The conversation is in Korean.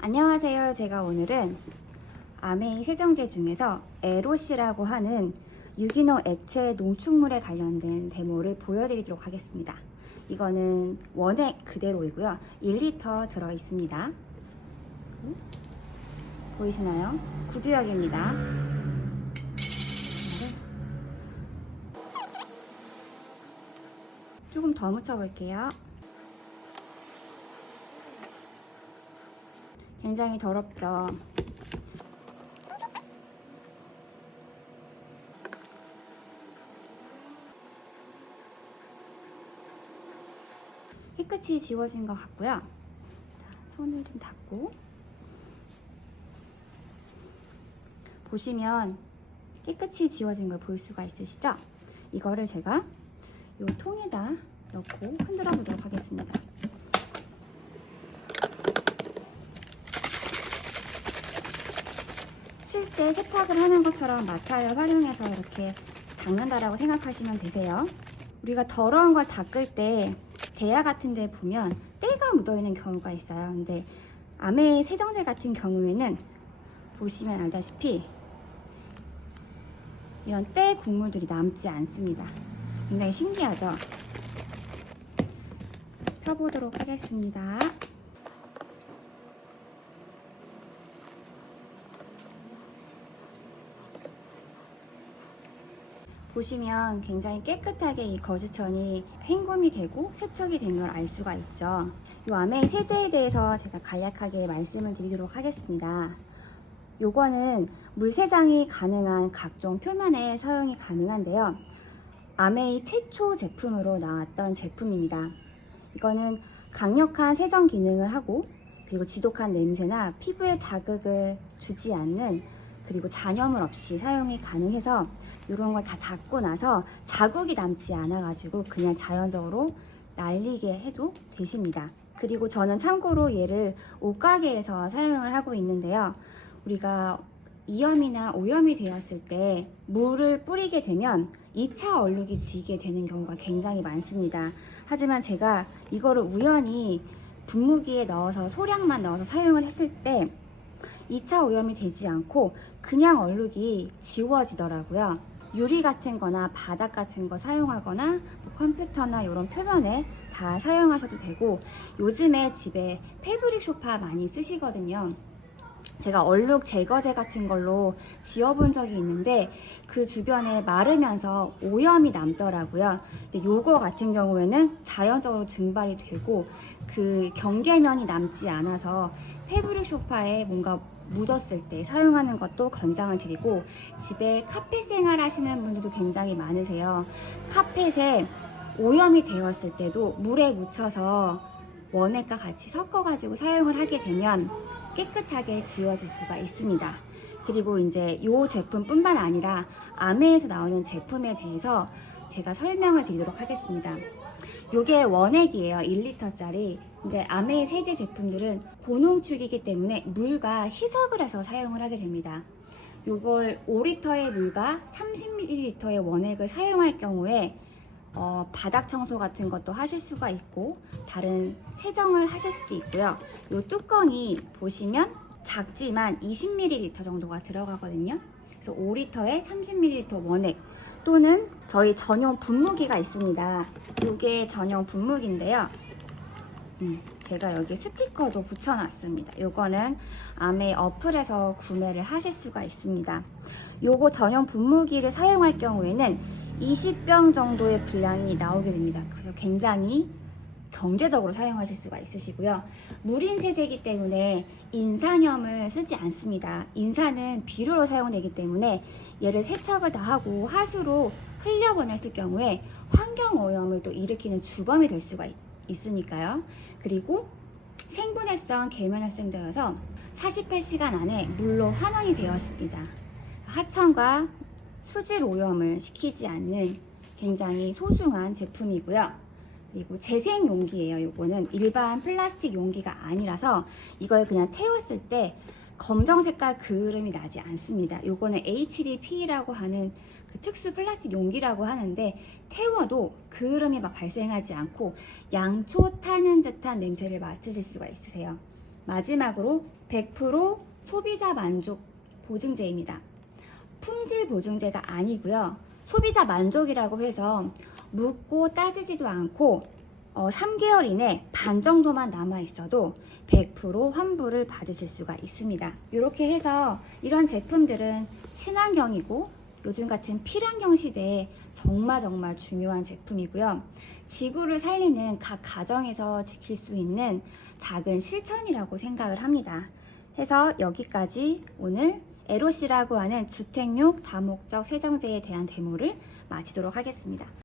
안녕하세요. 제가 오늘은 아메이 세정제 중에서 에로시라고 하는 유기농 액체 농축물에 관련된 데모를 보여드리도록 하겠습니다. 이거는 원액 그대로이고요. 1리터 들어 있습니다. 보이시나요? 구두약입니다. 조금 더 묻혀볼게요. 굉장히 더럽죠. 깨끗이 지워진 것 같고요. 자, 손을 좀 닦고 보시면 깨끗이 지워진 걸 볼 수가 있으시죠? 이거를 제가 이 통에다 넣고 흔들어 보도록 하겠습니다. 쉴때 세탁을 하는 것처럼 마찰을 활용해서 이렇게 닦는다라고 생각하시면 되세요. 우리가 더러운 걸 닦을 때 대야 같은 데 보면 때가 묻어 있는 경우가 있어요. 근데 아메 세정제 같은 경우에는 보시면 알다시피 이런 때 국물들이 남지 않습니다. 굉장히 신기하죠? 펴보도록 하겠습니다. 보시면 굉장히 깨끗하게 이 거즈천이 헹굼이 되고 세척이 된 걸 알 수가 있죠. 이 아메이 세제에 대해서 제가 간략하게 말씀을 드리도록 하겠습니다. 요거는 물세장이 가능한 각종 표면에 사용이 가능한데요. 아메이 최초 제품으로 나왔던 제품입니다. 이거는 강력한 세정 기능을 하고 그리고 지독한 냄새나 피부에 자극을 주지 않는 그리고 잔여물 없이 사용이 가능해서 이런 걸다 닦고 나서 자국이 남지 않아 가지고 그냥 자연적으로 날리게 해도 되십니다. 그리고 저는 참고로 얘를 옷가게에서 사용을 하고 있는데요. 우리가 이염이나 오염이 되었을 때 물을 뿌리게 되면 2차 얼룩이 지게 되는 경우가 굉장히 많습니다. 하지만 제가 이거를 우연히 분무기에 넣어서 소량만 넣어서 사용을 했을 때 2차 오염이 되지 않고 그냥 얼룩이 지워지더라고요. 유리 같은 거나 바닥 같은 거 사용하거나 뭐 컴퓨터나 이런 표면에 다 사용하셔도 되고 요즘에 집에 패브릭 소파 많이 쓰시거든요. 제가 얼룩 제거제 같은 걸로 지워본 적이 있는데 그 주변에 마르면서 오염이 남더라고요. 근데 요거 같은 경우에는 자연적으로 증발이 되고 그 경계면이 남지 않아서 패브릭 소파에 뭔가 묻었을 때 사용하는 것도 권장을 드리고 집에 카펫 생활 하시는 분들도 굉장히 많으세요. 카펫에 오염이 되었을 때도 물에 묻혀서 원액과 같이 섞어가지고 사용을 하게 되면 깨끗하게 지워질 수가 있습니다. 그리고 이제 이 제품뿐만 아니라 아메에서 나오는 제품에 대해서 제가 설명을 드리도록 하겠습니다. 요게 원액이에요. 1리터짜리. 근데 아메 세제 제품들은 고농축이기 때문에 물과 희석을 해서 사용을 하게 됩니다. 요걸 5리터의 물과 30ml의 원액을 사용할 경우에 어, 바닥 청소 같은 것도 하실 수가 있고 다른 세정을 하실 수도 있고요. 요 뚜껑이 보시면 작지만 20ml 정도가 들어가거든요. 그래서 5리터에 30ml 원액 또는 저희 전용 분무기가 있습니다. 이게 전용 분무기인데요. 음, 제가 여기 스티커도 붙여놨습니다. 이거는 아메 어플에서 구매를 하실 수가 있습니다. 요거 전용 분무기를 사용할 경우에는 20병 정도의 분량이 나오게 됩니다. 그래서 굉장히 경제적으로 사용하실 수가 있으시고요. 물인 세제이기 때문에 인산염을 쓰지 않습니다. 인산은 비료로 사용되기 때문에 얘를 세척을 다 하고 하수로 흘려보냈을 경우에 환경오염을 또 일으키는 주범이 될 수가 있, 있으니까요. 그리고 생분해성 계면활성제여서 48시간 안에 물로 환원이 되었습니다. 하천과 수질 오염을 시키지 않는 굉장히 소중한 제품이고요. 그리고 재생 용기예요. 요거는 일반 플라스틱 용기가 아니라서 이걸 그냥 태웠을 때 검정 색깔 그을음이 나지 않습니다. 요거는 HDP라고 하는 그 특수 플라스틱 용기라고 하는데 태워도 그을음이 막 발생하지 않고 양초 타는 듯한 냄새를 맡으실 수가 있으세요. 마지막으로 100% 소비자 만족 보증제입니다. 품질 보증제가 아니고요. 소비자 만족이라고 해서 묻고 따지지도 않고 어, 3개월 이내 반 정도만 남아 있어도 100% 환불을 받으실 수가 있습니다. 이렇게 해서 이런 제품들은 친환경이고 요즘 같은 필환경 시대에 정말 정말 중요한 제품이고요. 지구를 살리는 각 가정에서 지킬 수 있는 작은 실천이라고 생각을 합니다. 해서 여기까지 오늘 에로시라고 하는 주택용 다목적 세정제에 대한 데모를 마치도록 하겠습니다.